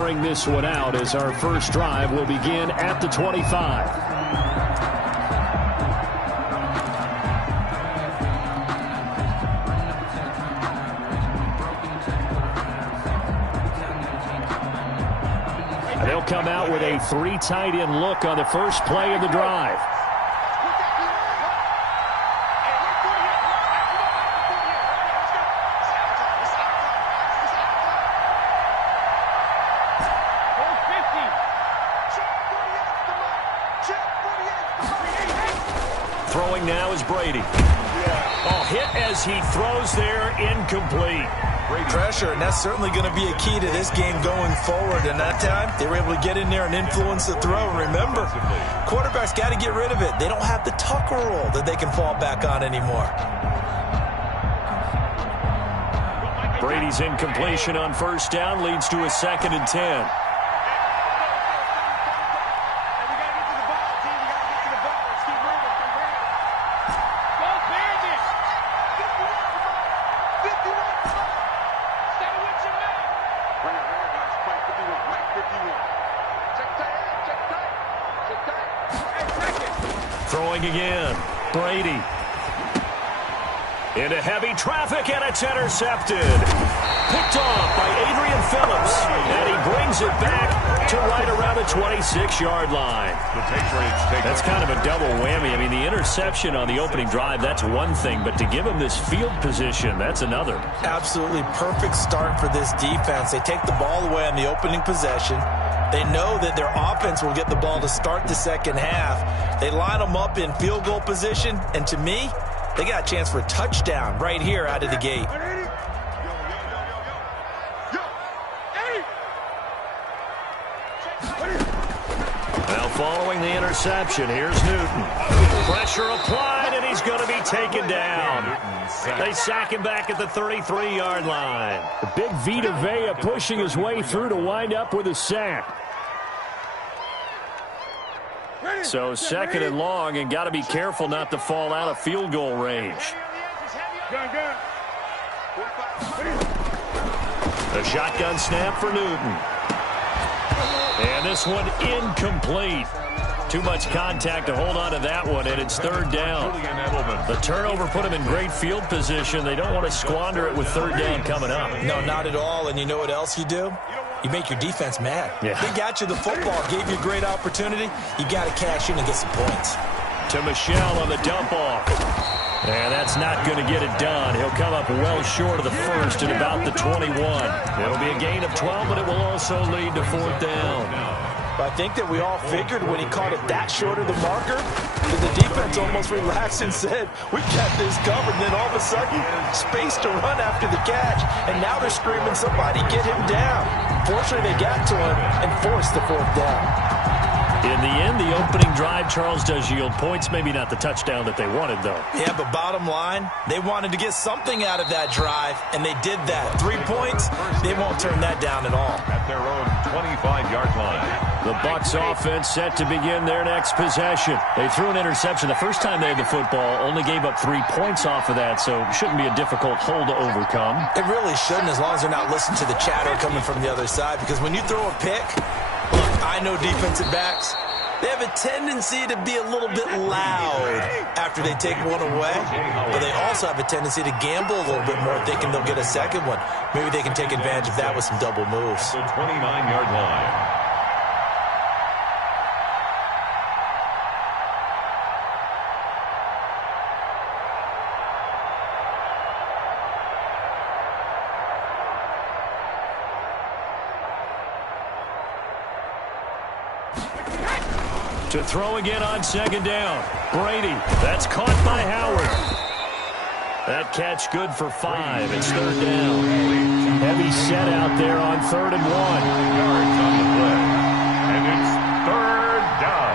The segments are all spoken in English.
Bring this one out as our first drive will begin at the 25. They'll come out with a 3 tight end look on the first play of the drive. Throwing now is Brady. Oh, hit as he throws there, incomplete. Great pressure, and that's certainly going to be a key to this game going forward. And that time, they were able to get in there and influence the throw. And remember, quarterbacks got to get rid of it. They don't have the Tucker roll that they can fall back on anymore. Brady's incompletion on first down leads to a 2nd and 10. Throwing again, Brady. Into heavy traffic, and it's intercepted. Picked off by Adrian Phillips, and he brings it back to right around the 26-yard line. That's kind of a double whammy. I mean, the interception on the opening drive, that's one thing, but to give him this field position, that's another. Absolutely perfect start for this defense. They take the ball away on the opening possession. They know that their offense will get the ball to start the second half. They line them up in field goal position, and to me, they got a chance for a touchdown right here out of the gate. Now following the interception, here's Newton. Pressure applied, and he's going to be taken down. They sack him back at the 33-yard line. The big Vita Vea pushing his way through to wind up with a sack. So 2nd and long, and got to be careful not to fall out of field goal range. A shotgun snap for Newton. And this one incomplete. Too much contact to hold on to that one, and it's 3rd down. The turnover put them in great field position. They don't want to squander it with 3rd down coming up. No, not at all. And you know what else you do? You make your defense mad. Yeah. They got you the football, gave you a great opportunity. You got to cash in and get some points. To Michelle on the dump-off. And that's not going to get it done. He'll come up well short of the first at about the 21. It'll be a gain of 12, but it will also lead to 4th down. I think that we all figured when he caught it that short of the marker, that the defense almost relaxed and said, we got this covered. And then all of a sudden, space to run after the catch. And now they're screaming, somebody get him down. Fortunately, they got to him and forced the 4th down. In the end, the opening drive, Charles, does yield points. Maybe not the touchdown that they wanted, though. Yeah, but bottom line, they wanted to get something out of that drive, and they did that. 3 points, they won't turn that down at all. At their own 25-yard line. The Bucs offense set to begin their next possession. They threw an interception the first time they had the football, only gave up 3 points off of that, so it shouldn't be a difficult hole to overcome. It really shouldn't, as long as they're not listening to the chatter coming from the other side, because when you throw a pick, look, I know defensive backs, they have a tendency to be a little bit loud after they take one away, but they also have a tendency to gamble a little bit more, thinking they'll get a second one. Maybe they can take advantage of that with some double moves. The 29-yard line. To throw again on 2nd down. Brady. That's caught by Howard. That catch good for 5. It's 3rd down. Heavy set out there on 3rd and 1. Yards on the play. And it's 3rd down.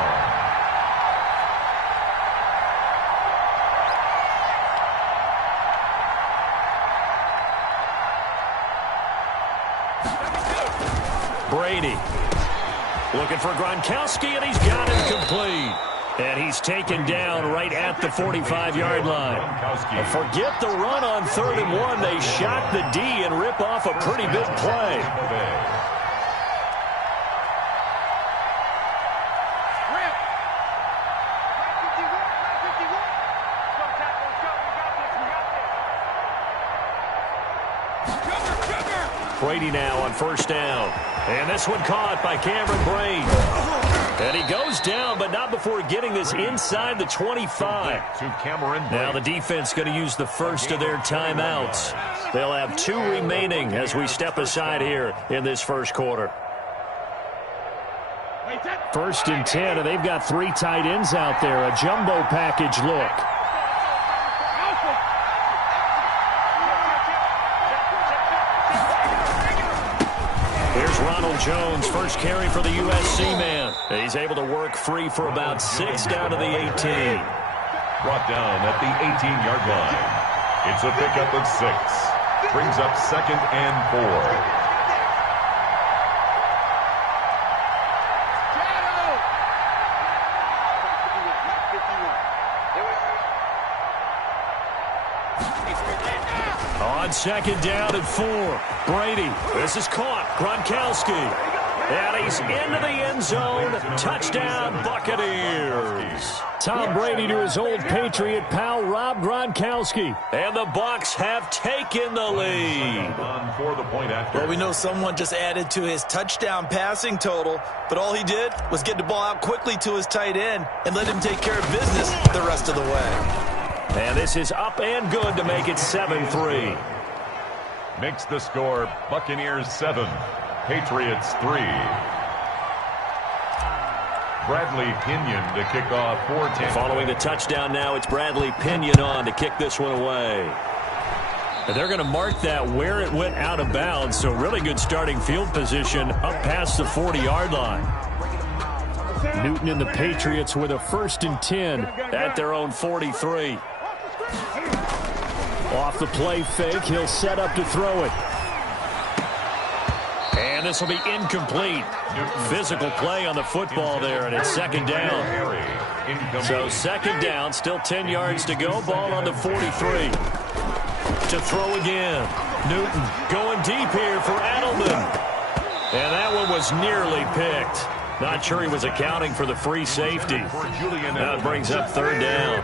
Brady. Looking for Gronkowski, and he's got him complete. And he's taken down right at the 45-yard line. Forget the run on 3rd and 1. They shock the D and rip off a pretty big play. Brady now on first down. And this one caught by Cameron Brate. And he goes down, but not before getting this inside the 25. To Cameron Brate. Now the defense going to use the first of their timeouts. They'll have 2 remaining as we step aside here in this first quarter. 1st and 10, and they've got 3 tight ends out there. A jumbo package look. Here's Ronald Jones, first carry for the USC man. He's able to work free for about 6 down to the 18. Brought down at the 18-yard line. It's a pickup of 6. Brings up 2nd and 4. On 2nd down and 4. Brady. This is caught. Gronkowski. And he's into the end zone. Touchdown, Buccaneers. Tom Brady to his old Patriot pal, Rob Gronkowski. And the Bucs have taken the lead. For the point after. Well, we know someone just added to his touchdown passing total, but all he did was get the ball out quickly to his tight end and let him take care of business the rest of the way. And this is up and good to make it 7-3. Makes the score Buccaneers 7, Patriots 3. Bradley Pinion to kick off for Tampa. Following the touchdown now, it's Bradley Pinion on to kick this one away. And they're going to mark that where it went out of bounds, so really good starting field position up past the 40-yard line. Newton and the Patriots with a 1st and 10 at their own 43. Off the play fake, he'll set up to throw it. And this will be incomplete. Physical play on the football there, and it's 2nd down. So 2nd down, still 10 yards to go. Ball on the 43. To throw again. Newton going deep here for Edelman. And that one was nearly picked. Not sure he was accounting for the free safety. Now it brings up 3rd down.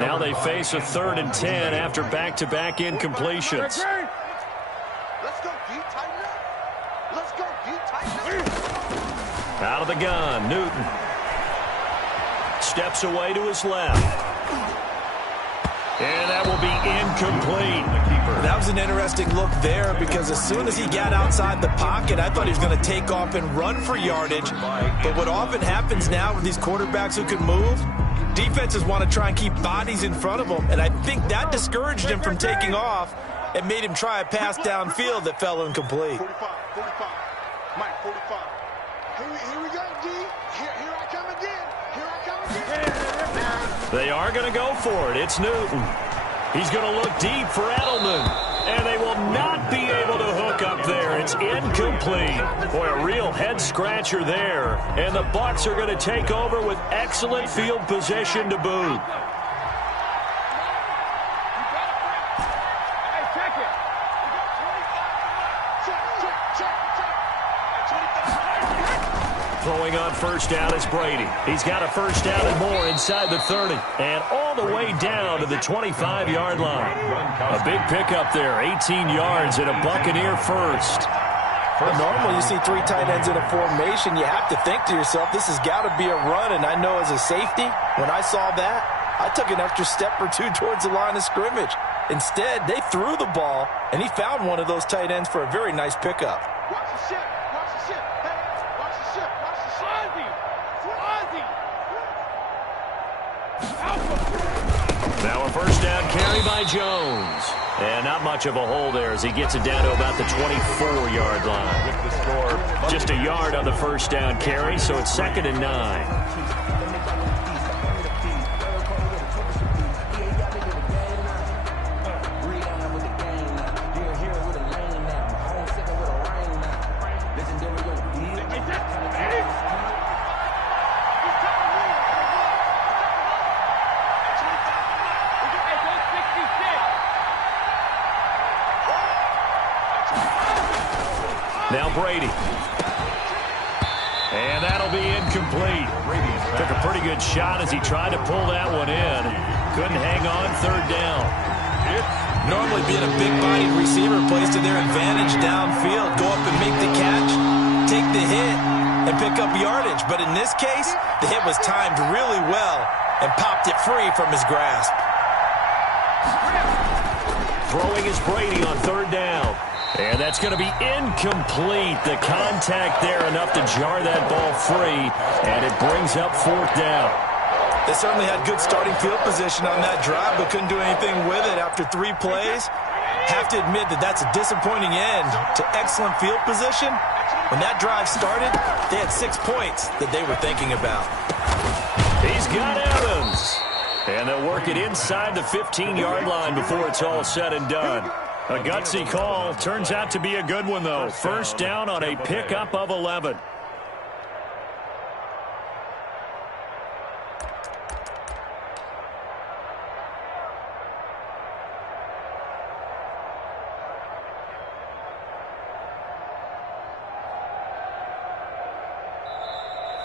Now they face a 3rd and 10 after back-to-back incompletions. Out of the gun, Newton. Steps away to his left. And that will be incomplete. That was an interesting look there because as soon as he got outside the pocket, I thought he was going to take off and run for yardage. But what often happens now with these quarterbacks who can move, defenses want to try and keep bodies in front of them, and I think that discouraged him from taking off and made him try a pass downfield that fell incomplete. 45. Mike, 45. Here we go, D. Here I come again. They are going to go for it. It's Newton. He's going to look deep for Edelman. And they will not be able to hook up there. It's incomplete. Boy, a real head-scratcher there. And the Bucs are going to take over with excellent field position to boot. Throwing on first down is Brady. He's got a 1st down and more inside the 30. And all the way down to the 25-yard line. A big pickup there, 18 yards and a Buccaneer first. Normally you see 3 tight ends in a formation. You have to think to yourself, this has got to be a run. And I know as a safety, when I saw that, I took an extra step or 2 towards the line of scrimmage. Instead, they threw the ball, and he found one of those tight ends for a very nice pickup. Watch the ship. Watch the ship. Hey, watch the ship. Watch the ship. Now a 1st down carry by Jones. And not much of a hole there as he gets it down to about the 24-yard line. With the score, Just a yard on the 1st down carry, so it's 2nd and 9. Now Brady. And that'll be incomplete. Took a pretty good shot as he tried to pull that one in. Couldn't hang on 3rd down. it's Normally being a big-bodied receiver plays to their advantage downfield. Go up and make the catch, take the hit, and pick up yardage. But in this case, the hit was timed really well and popped it free from his grasp. Throwing is Brady on third down. And that's going to be incomplete. The contact there enough to jar that ball free, and it brings up fourth down. They certainly had good starting field position on that drive, but couldn't do anything with it after 3 plays. Have to admit that that's a disappointing end to excellent field position. When that drive started, they had 6 points that they were thinking about. He's got Evans. And they'll work it inside the 15-yard line before it's all said and done. A gutsy call. Turns out to be a good one, though. First down on a pickup of 11.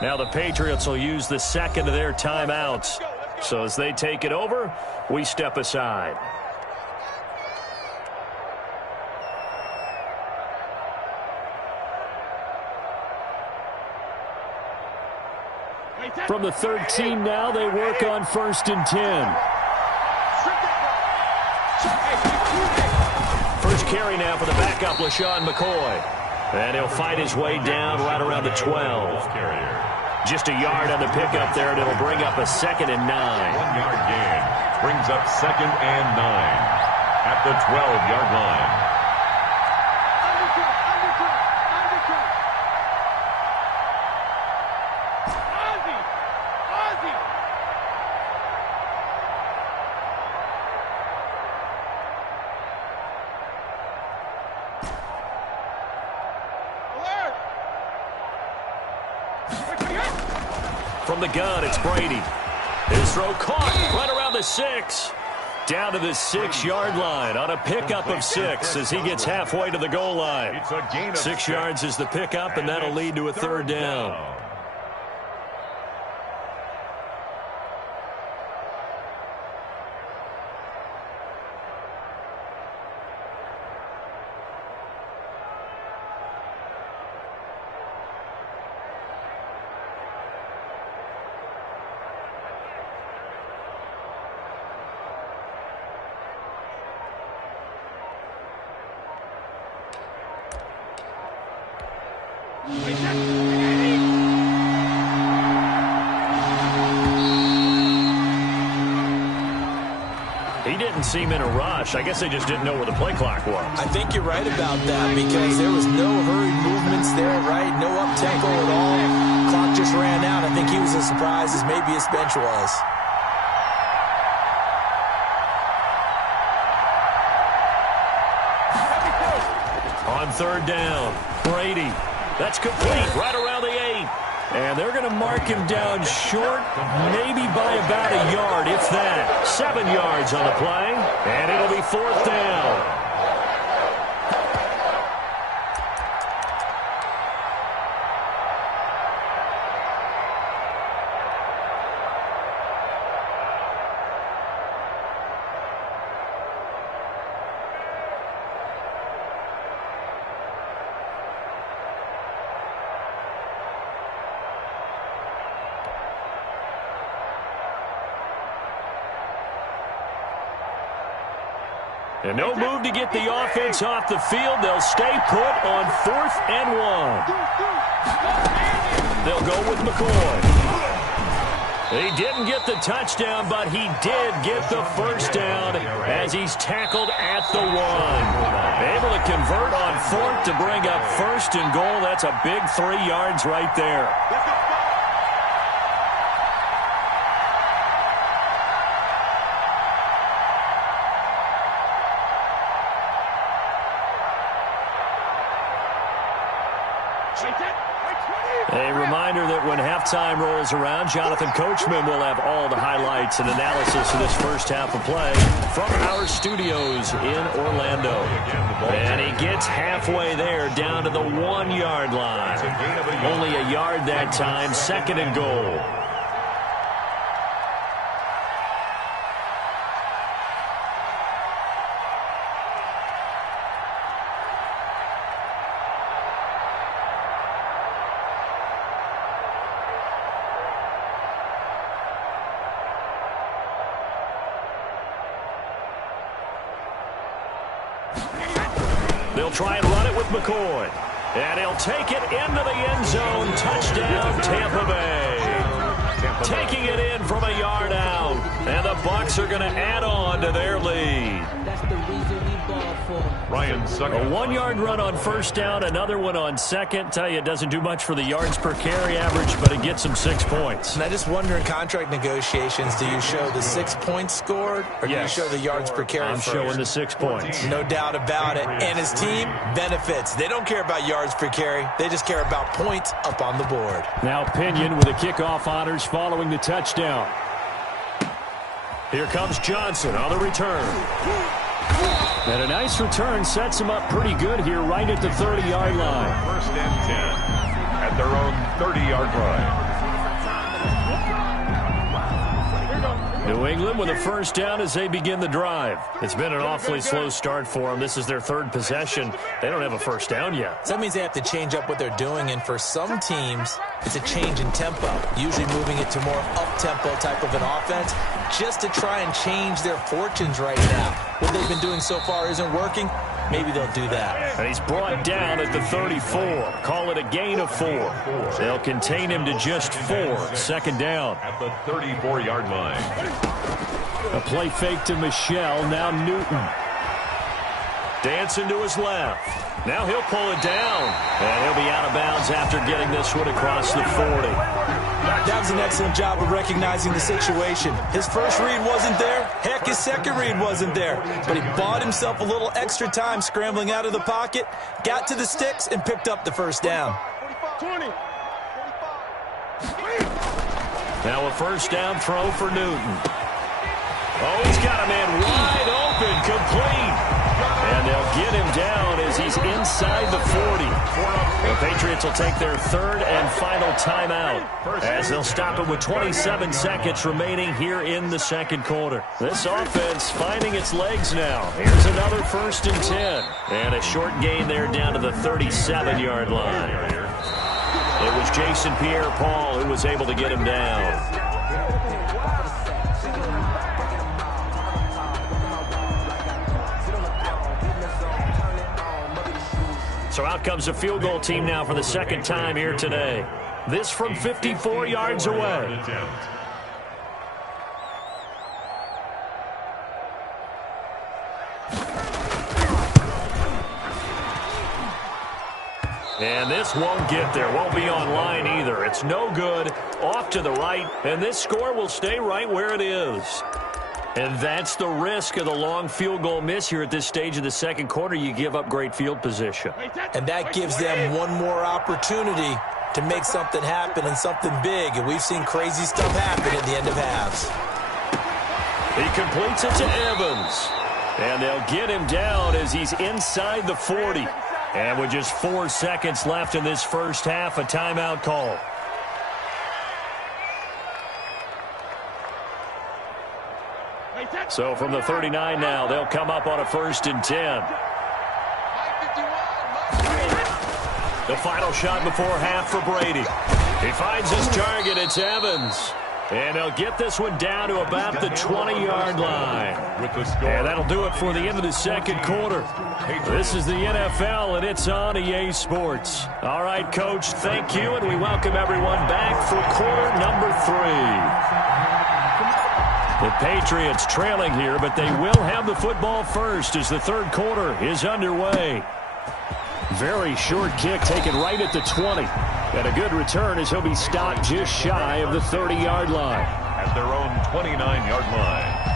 Now the Patriots will use the second of their timeouts. So as they take it over, we step aside. From the 13 now, they work on 1st and 10. First carry now for the backup, LaShawn McCoy. And he'll fight his way down right around the 12. Just a yard on the pickup there, and it'll bring up a 2nd and 9. 1-yard gain brings up 2nd and 9 at the 12-yard line. From the gun, it's Brady. His throw caught right around the 6. Down to the 6-yard line on a pickup of 6 as he gets halfway to the goal line. 6 yards is the pickup, and that'll lead to a 3rd down. He didn't seem in a rush. I guess they just didn't know where the play clock was. I think you're right about that because there was no hurried movements there, right? No up-tempo at all. Clock just ran out. I think he was as surprised as maybe his bench was. On 3rd down, Brady. That's complete right around the 8. And they're going to mark him down short, maybe by about a yard, if that. 7 yards on the play, and it'll be 4th down. And no move to get the offense off the field. They'll stay put on 4th and 1. They'll go with McCoy. He didn't get the touchdown, but he did get the first down as he's tackled at the 1. Able to convert on 4th to bring up 1st and goal. That's a big 3 yards right there. A reminder that when halftime rolls around, Jonathan Coachman will have all the highlights and analysis of this first half of play from our studios in Orlando. And he gets halfway there down to the 1-yard line. Only a yard that time, 2nd and goal. try and run it with McCoy. And he'll take it into the end zone. Touchdown, Tampa Bay. Taking it in from a yard out. And the Bucs are going to add on to their lead. Ryan Sucker. A 1-yard run on first down, another one on second. Tell you, it doesn't do much for the yards per carry average, but it gets them 6 points. And I just wonder in contract negotiations, do you show the 6 points scored, or do you show the yards per carry I'm first? showing the 6 points. No doubt about it. And his team benefits. They don't care about yards per carry. They just care about points up on the board. Now Pinion with the kickoff honors following the touchdown. Here comes Johnson on the return. And a nice return sets him up pretty good here right at the 30-yard line. First and 10 at their own 30-yard line. New England with a first down as they begin the drive. It's been an awfully slow start for them. This is their third possession. They don't have a first down yet. So that means they have to change up what they're doing, and for some teams, it's a change in tempo, usually moving it to more up-tempo type of an offense just to try and change their fortunes right now. What they've been doing so far isn't working. Maybe they'll do that. And he's brought down at the 34. Call it a gain of 4. They'll contain him to just 4. Second down. At the 34-yard line. A play fake to Michelle. Now Newton. Dancing to his left. Now he'll pull it down. And he'll be out of bounds after getting this one across the 40. That was an excellent job of recognizing the situation. His first read wasn't there. Heck, his second read wasn't there. But he bought himself a little extra time scrambling out of the pocket, got to the sticks, and picked up the first down. 20. Now a first down throw for Newton. Oh, he's got a man wide open, complete. And they'll get him down as he's inside the 40. The Patriots will take their third and final timeout as they'll stop it with 27 seconds remaining here in the second quarter. This offense finding its legs now. Here's another first and 10. And a short gain there down to the 37-yard line. It was Jason Pierre-Paul who was able to get him down. So out comes the field goal team now for the second time here today. This from 54 yards away. And this won't get there. Won't be on line either. It's no good. Off to the right. And this score will stay right where it is. And that's the risk of the long field goal miss here at this stage of the second quarter. You give up great field position. And that gives them one more opportunity to make something happen and something big. And we've seen crazy stuff happen at the end of halves. He completes it to Evans. And they'll get him down as he's inside the 40. And with just 4 seconds left in this first half, a timeout call. So from the 39 now, they'll come up on a first and 10. The final shot before half for Brady. He finds his target. It's Evans. And they'll get this one down to about the 20-yard line. And that'll do it for the end of the second quarter. This is the NFL, and it's on EA Sports. All right, Coach, thank you, and we welcome everyone back for quarter number 3. The Patriots trailing here, but they will have the football first as the third quarter is underway. Very short kick taken right at the 20. And a good return as he'll be stopped just shy of the 30-yard line. At their own 29-yard line.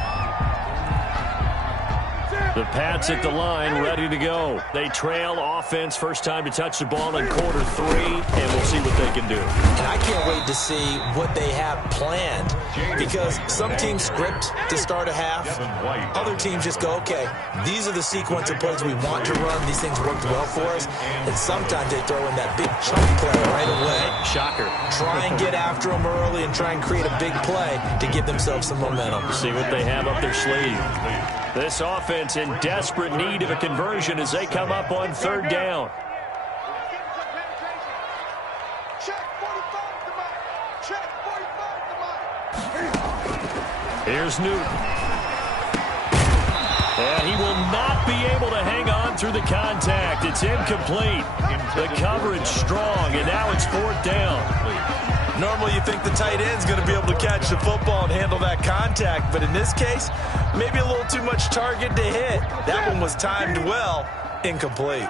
The Pats at the line, ready to go. They trail offense, first time to touch the ball in quarter 3, and we'll see what they can do. And I can't wait to see what they have planned, because some teams script to start a half. Other teams just go, okay, these are the sequence of plays we want to run. These things worked well for us. And sometimes they throw in that big chunk play right away. Shocker. Try and get after them early and try and create a big play to give themselves some momentum. See what they have up their sleeve. This offense in desperate need of a conversion as they come up on third down. Here's Newton. And he will not be able to hang on through the contact. It's incomplete. The coverage strong, and now it's 4th down. Normally you think the tight end's going to be able to catch the football and handle that contact, but in this case, maybe a little too much target to hit. That one was timed well, incomplete.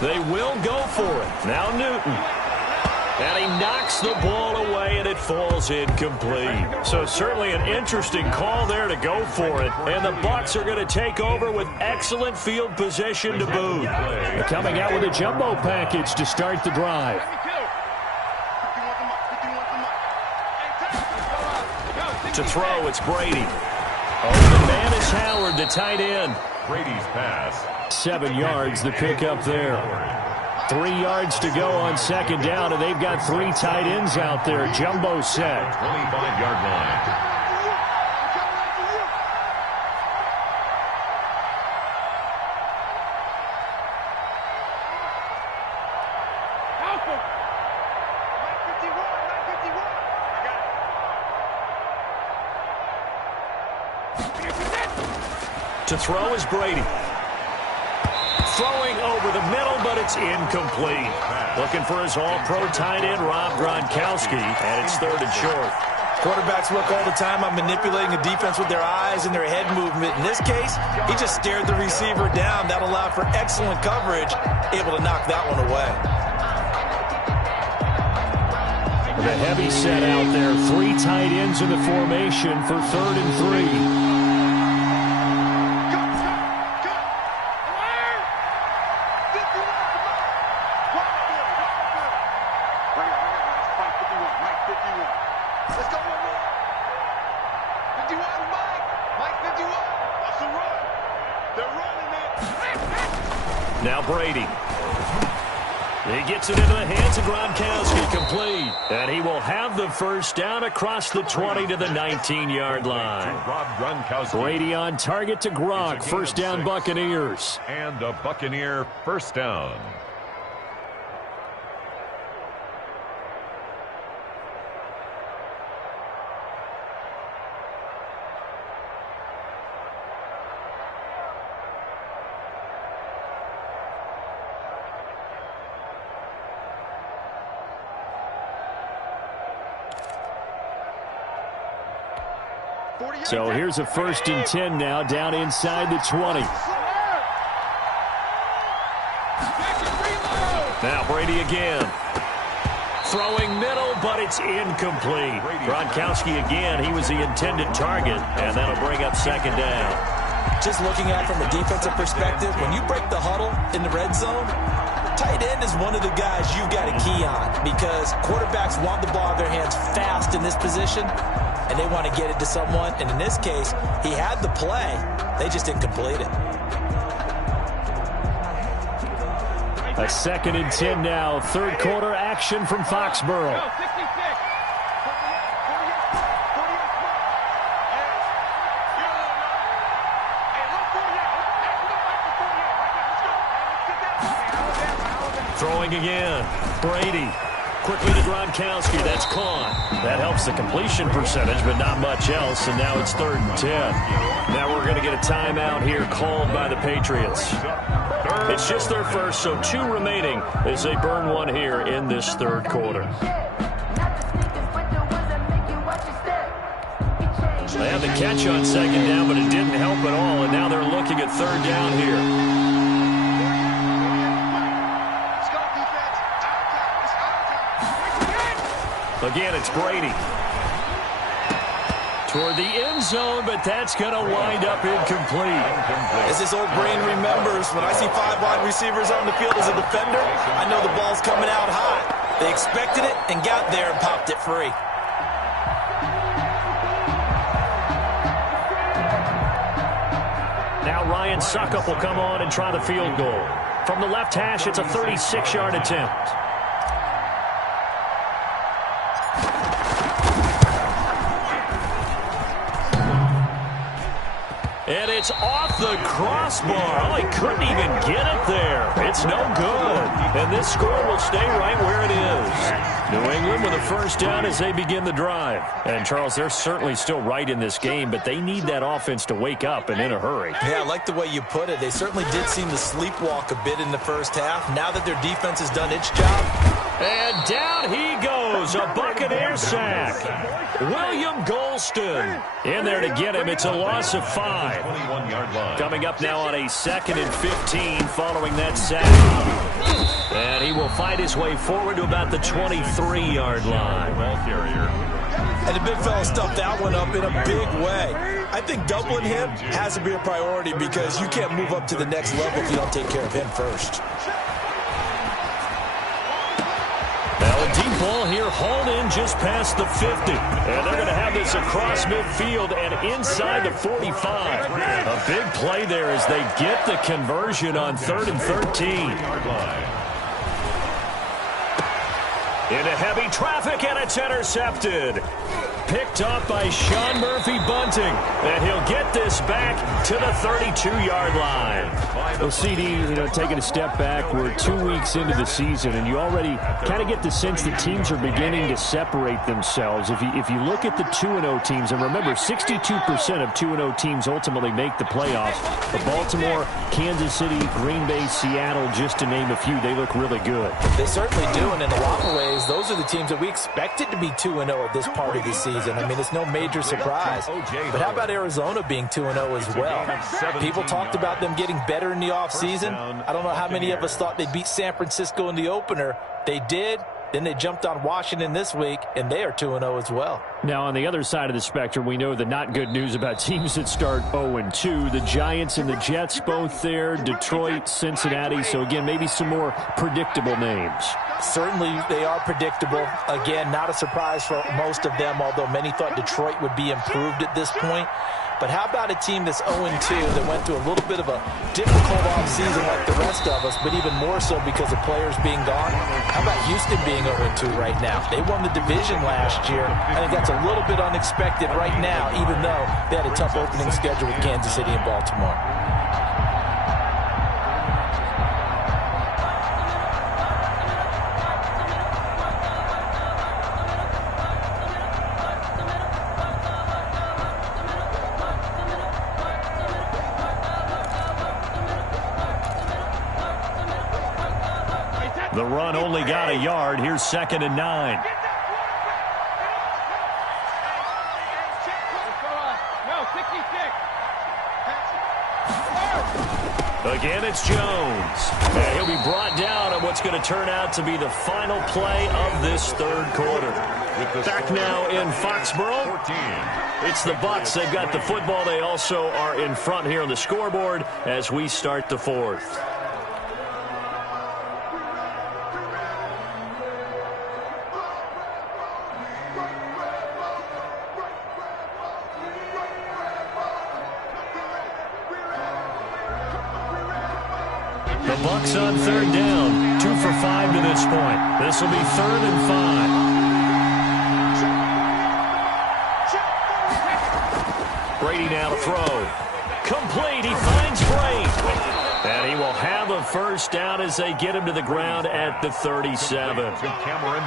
They will go for it. Now Newton. And he knocks the ball away, and it falls incomplete. So certainly an interesting call there to go for it. And the Bucs are going to take over with excellent field position to boot. They're coming out with a jumbo package to start the drive. To throw, it's Brady. Oh, the man is Howard, the tight end. Brady's pass. 7 yards, the pickup there. 3 yards to go on 2nd down, and they've got 3 tight ends out there. Jumbo set. 25-yard line. To throw is Brady. Throwing over the middle, but it's incomplete. Looking for his all-pro tight end, Rob Gronkowski, and it's 3rd and short. Quarterbacks work all the time on manipulating the defense with their eyes and their head movement. In this case, he just stared the receiver down. That allowed for excellent coverage, able to knock that one away. The heavy set out there. 3 tight ends in the formation for 3rd and 3. Now Brady. He gets it into the hands of Gronkowski, complete. And he will have the 1st down across the 20 to the 19-yard line. Brady on target to Gronk. 1st down, Buccaneers. And a Buccaneer 1st down. So here's a 1st and 10 now, down inside the 20. Now Brady again. Throwing middle, but it's incomplete. Gronkowski again, he was the intended target, and that'll bring up 2nd down. Just looking at it from a defensive perspective, when you break the huddle in the red zone, tight end is one of the guys you've got to key on because quarterbacks want the ball in their hands fast in this position, and they want to get it to someone. And in this case, he had the play. They just didn't complete it. A 2nd and 10 now. 3rd quarter action from Foxborough. Throwing again. Brady. Quickly to Gronkowski. That's caught. That helps the completion percentage, but not much else. And now it's 3rd and 10. Now we're going to get a timeout here called by the Patriots. It's just their 1st, so 2 remaining as they burn 1 here in this 3rd quarter. They had the catch on 2nd down, but it didn't help at all. And now they're looking at 3rd down here. Again, it's Brady. Toward the end zone, but that's going to wind up incomplete. As his old brain remembers, when I see 5 wide receivers on the field as a defender, I know the ball's coming out hot. They expected it and got there and popped it free. Now Ryan Suckup will come on and try the field goal. From the left hash, it's a 36-yard attempt. And it's off the crossbar. Oh, he couldn't even get it there. It's no good. And this score will stay right where it is. New England with a first down as they begin the drive. And, Charles, they're certainly still right in this game, but they need that offense to wake up and in a hurry. Yeah, I like the way you put it. They certainly did seem to sleepwalk a bit in the first half. Now that their defense has done its job. And down he goes. A Buccaneer sack. William Golston in there to get him. It's a loss of 5. 21-yard line. Coming up now on a 2nd and 15 following that sack. And he will fight his way forward to about the 23-yard line. Ball carrier. And the big fella stuffed that one up in a big way. I think doubling him has to be a priority because you can't move up to the next level if you don't take care of him first. Now a deep ball here, hauled in just past the 50. And they're going to have this across midfield and inside the 45. A big play there as they get the conversion on 3rd and 13. Into heavy traffic, and it's intercepted. Picked off by Sean Murphy-Bunting. And he'll get this back to the 32-yard line. Well, CD, taking a step back, we're 2 weeks into the season, and you already kind of get the sense that teams are beginning to separate themselves. If you look at the 2-0 teams, and remember, 62% of 2-0 teams ultimately make the playoffs. But Baltimore, Kansas City, Green Bay, Seattle, just to name a few, they look really good. They certainly do, and in a lot of ways, those are the teams that we expected to be 2-0 at this part of the season. I mean, it's no major surprise. But how about Arizona being 2-0 as well? People talked about them getting better in the offseason. I don't know how many of us thought they'd beat San Francisco in the opener. They did. Then they jumped on Washington this week, and they are 2-0 as well. Now, on the other side of the spectrum, we know the not good news about teams that start 0-2. The Giants and the Jets both there, Detroit, Cincinnati. So, again, maybe some more predictable names. Certainly they are predictable. Again, not a surprise for most of them, although many thought Detroit would be improved at this point. But how about a team that's 0-2 that went through a little bit of a difficult offseason like the rest of us, but even more so because of players being gone? How about Houston being 0-2 right now? They won the division last year. I think that's a little bit unexpected right now, even though they had a tough opening schedule with Kansas City and Baltimore. The run only got a yard. Here's 2nd and 9. Again, it's Jones. And he'll be brought down on what's going to turn out to be the final play of this 3rd quarter. Back now in Foxborough. It's the Bucs. They've got the football. They also are in front here on the scoreboard as we start the 4th. The Bucs on 3rd down. 2 for 5 to this point. This will be 3rd and 5. Brady now to throw. Complete. He finds Brate. And he will have a first down as they get him to the ground at the 37.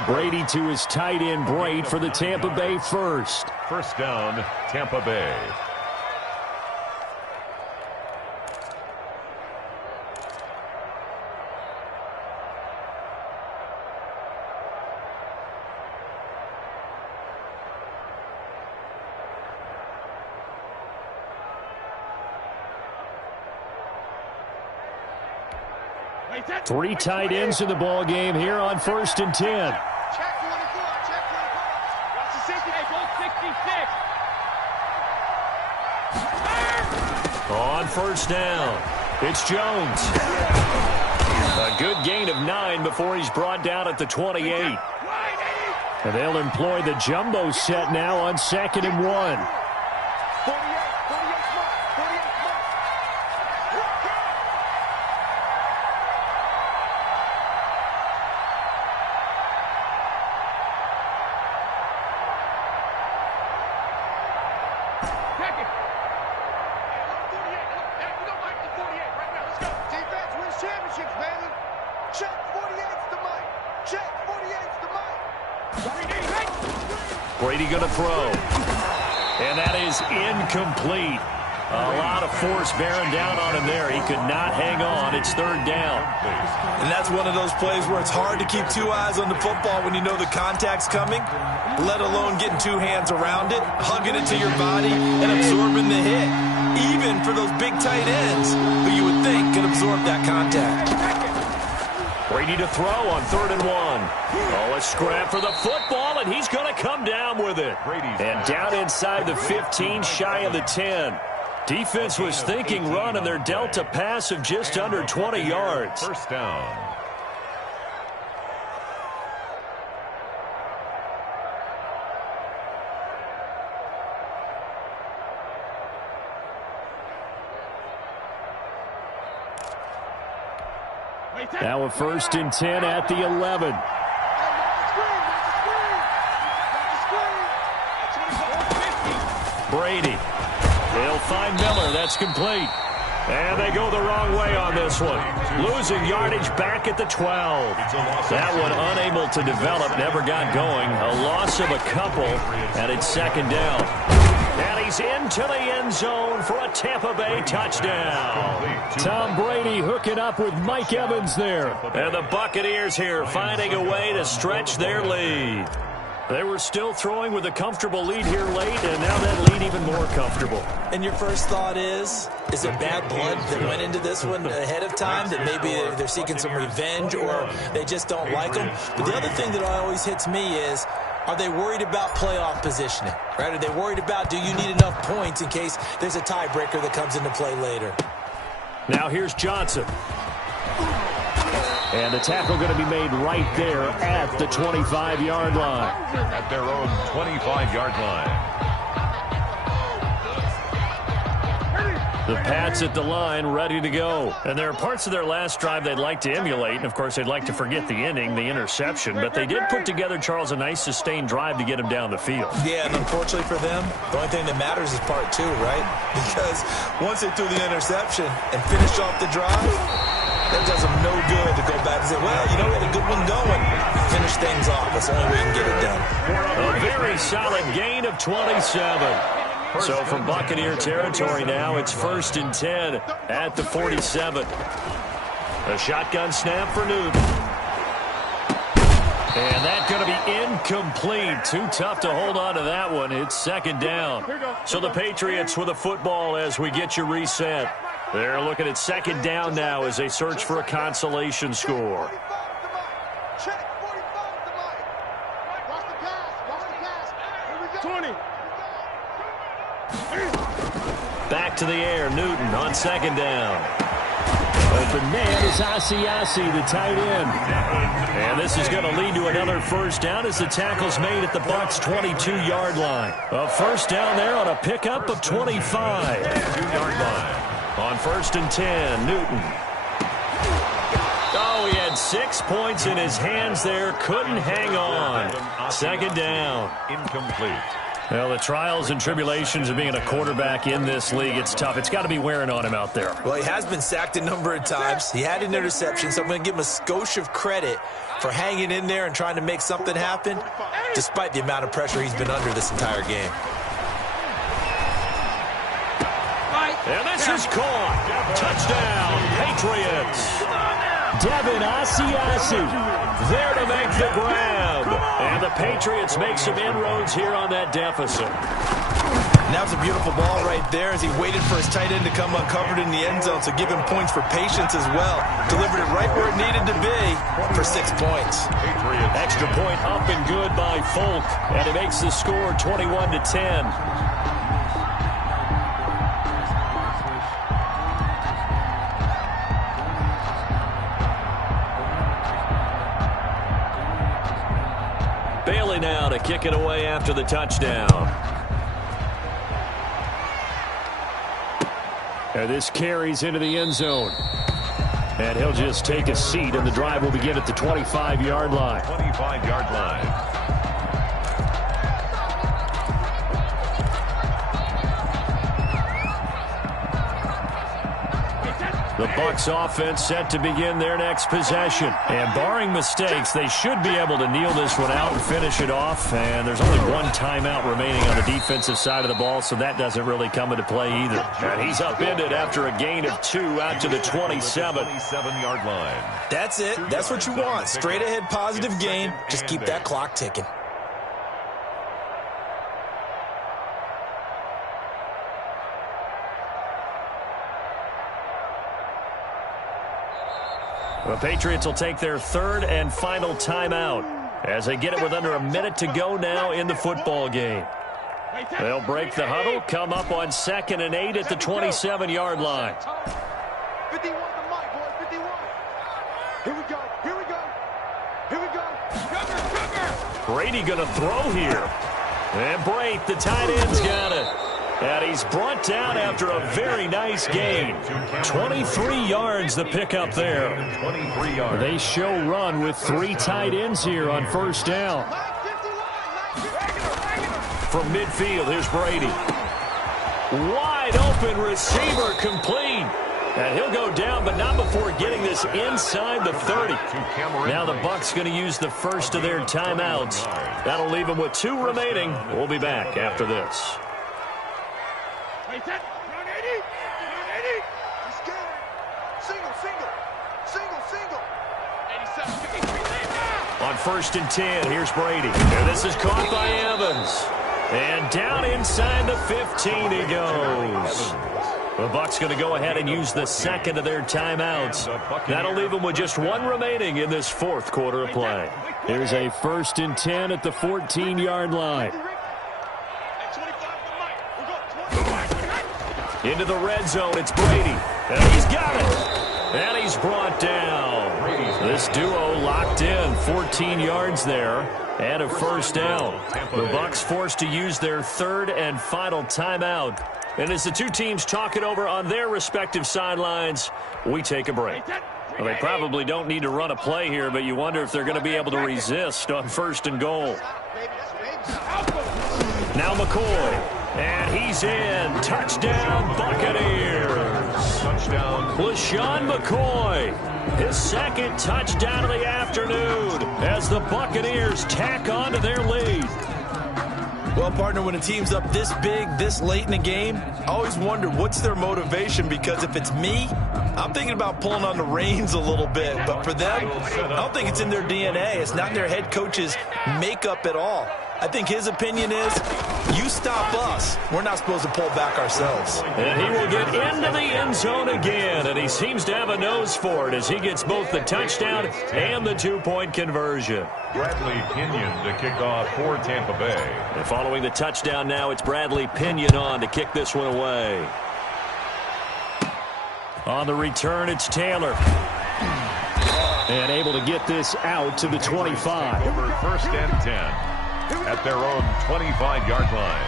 Brady to his tight end, Brate, for the Tampa Bay first. First down, Tampa Bay. Three tight ends in the ball game here on 1st and 10. Check 44. Check 44. Watch the 66. On 1st down, it's Jones. A good gain of 9 before he's brought down at the 28. And they'll employ the jumbo set now on 2nd and 1. Motions, baby. Check 48's the mic. Check 48's the mic. Brady going to throw. And that is incomplete. A lot of force bearing down on him there. He could not hang on. It's third down. And that's one of those plays where it's hard to keep two eyes on the football when you know the contact's coming, let alone getting two hands around it, hugging it to your body, and absorbing the hit. Even for those big tight ends who you would think could absorb that contact. Brady to throw on 3rd and 1. Oh, a scrap for the football, and he's going to come down with it. And down inside the 15, shy of the 10. Defense was thinking run, and they're dealt a pass of just under 20 yards. First down. Now a 1st and 10 at the 11. Brady. He'll find Miller. That's complete. And they go the wrong way on this one. Losing yardage back at the 12. That one unable to develop, never got going. A loss of a couple, and it's 2nd down. And he's into the end zone for a Tampa Bay touchdown. Tom Brady hooking up with Mike Evans there. And the Buccaneers here finding a way to stretch their lead. They were still throwing with a comfortable lead here late, and now that lead even more comfortable. And your first thought is it bad blood that went into this one ahead of time, that maybe they're seeking some revenge or they just don't like them? But the other thing that always hits me is, are they worried about playoff positioning? Right? Are they worried about, do you need enough points in case there's a tiebreaker that comes into play later? Now here's Johnson. And the tackle going to be made right there at the 25-yard line. At their own 25-yard line. The Pats at the line, ready to go. And there are parts of their last drive they'd like to emulate. And, of course, they'd like to forget the inning, the interception. But they did put together, Charles, a nice sustained drive to get him down the field. Yeah, and unfortunately for them, the only thing that matters is part 2, right? Because once they threw the interception and finished off the drive, that does them no good to go back and say, well, you know, we had a good one going. Finish things off. That's the only way you can get it done. A very solid gain of 27. So from Buccaneer territory now, it's 1st and 10 at the 47. A shotgun snap for Newton. And that's going to be incomplete. Too tough to hold on to that one. It's 2nd down. So the Patriots with a football as we get you reset. They're looking at 2nd down now as they search for a consolation score. Check 45's the mic. Watch the pass. Watch the pass. Here we go. 20. Back to the air, Newton on 2nd down. Open man is Asiasi, the tight end. And this is going to lead to another 1st down as the tackle's made at the Bucs' 22-yard line. A 1st down there on a pickup of 25. 2-yard line. On 1st and 10, Newton. Oh, he had 6 points in his hands there. Couldn't hang on. 2nd down. Incomplete. Well, the trials and tribulations of being a quarterback in this league, it's tough. It's got to be wearing on him out there. Well, he has been sacked a number of times. He had an interception, so I'm going to give him a skosh of credit for hanging in there and trying to make something happen, despite the amount of pressure he's been under this entire game. And this is caught. Touchdown, Patriots. Devin Asiasi There to make the grab. And the Patriots make some inroads here on that deficit. And that was a beautiful ball right there as he waited for his tight end to come uncovered in the end zone, so give him points for patience as well. Delivered it right where it needed to be for 6 points. Extra point up and good by Folk. And it makes the score 21-10. Bailey now to kick it away after the touchdown. And this carries into the end zone. And he'll just take a seat, and the drive will begin at the 25-yard line. 25-yard line. The Bucs offense set to begin their next possession. And barring mistakes, they should be able to kneel this one out and finish it off. And there's only one timeout remaining on the defensive side of the ball, so that doesn't really come into play either. And he's upended after a gain of 2 out to the 27-yard line. That's it. That's what you want. Straight ahead positive gain. Just keep that clock ticking. The Patriots will take their 3rd and final timeout as they get it with under a minute to go now in the football game. They'll break the huddle, come up on 2nd and 8 at the 27-yard line. 51 to Mike, boys, 51. Here we go, here we go, here we go. Cover. Brady going to throw here. And Brate, the tight end's got it. And he's brought down after a very nice gain. 23 yards the pickup there. 23 yards. They show run with 3 tight ends here on 1st down. From midfield, here's Brady. Wide open receiver complete. And he'll go down, but not before getting this inside the 30. Now the Bucs going to use the first of their timeouts. That'll leave them with 2 remaining. We'll be back after this. Run 80. He's scared. Single. 87. On 1st and 10, here's Brady. And this is caught by Evans. And down inside the 15 he goes. The Bucs going to go ahead and use the 2nd of their timeouts. That'll leave them with just 1 remaining in this 4th quarter of play. Here's a 1st and 10 at the 14-yard line. Into the red zone, it's Brady. And he's got it. And he's brought down. This duo locked in, 14 yards there, and a 1st down. The Bucs forced to use their 3rd and final timeout. And as the 2 teams talk it over on their respective sidelines, we take a break. Well, they probably don't need to run a play here, but you wonder if they're going to be able to resist on 1st and goal. Now McCoy. And he's in. Touchdown, Buccaneers. Touchdown. LaShawn McCoy, his 2nd touchdown of the afternoon as the Buccaneers tack on to their lead. Well, partner, when a team's up this big, this late in the game, I always wonder what's their motivation, because if it's me, I'm thinking about pulling on the reins a little bit. But for them, I don't think it's in their DNA. It's not in their head coach's makeup at all. I think his opinion is, you stop us. We're not supposed to pull back ourselves. And he will get into the end zone again, and he seems to have a nose for it as he gets both the touchdown and the 2-point conversion. Bradley Pinion to kick off for Tampa Bay. And following the touchdown now, it's Bradley Pinion on to kick this one away. On the return, it's Taylor. And able to get this out to the 25. Over 1st and 10. At their own 25-yard line.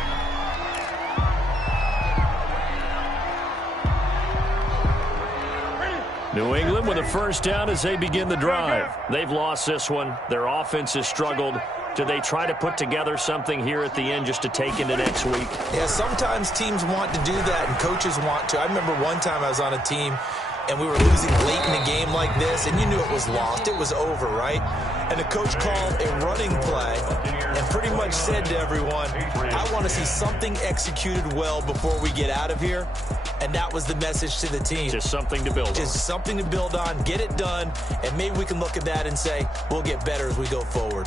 New England with a 1st down as they begin the drive. They've lost this one. Their offense has struggled. Do they try to put together something here at the end just to take into next week? Yeah, sometimes teams want to do that and coaches want to. I remember one time I was on a team and we were losing late in a game like this, and you knew it was lost. It was over, right? And the coach called a running play and pretty much said to everyone, I want to see something executed well before we get out of here. And that was the message to the team. Just something to build on. Just something to build on, get it done, and maybe we can look at that and say, we'll get better as we go forward.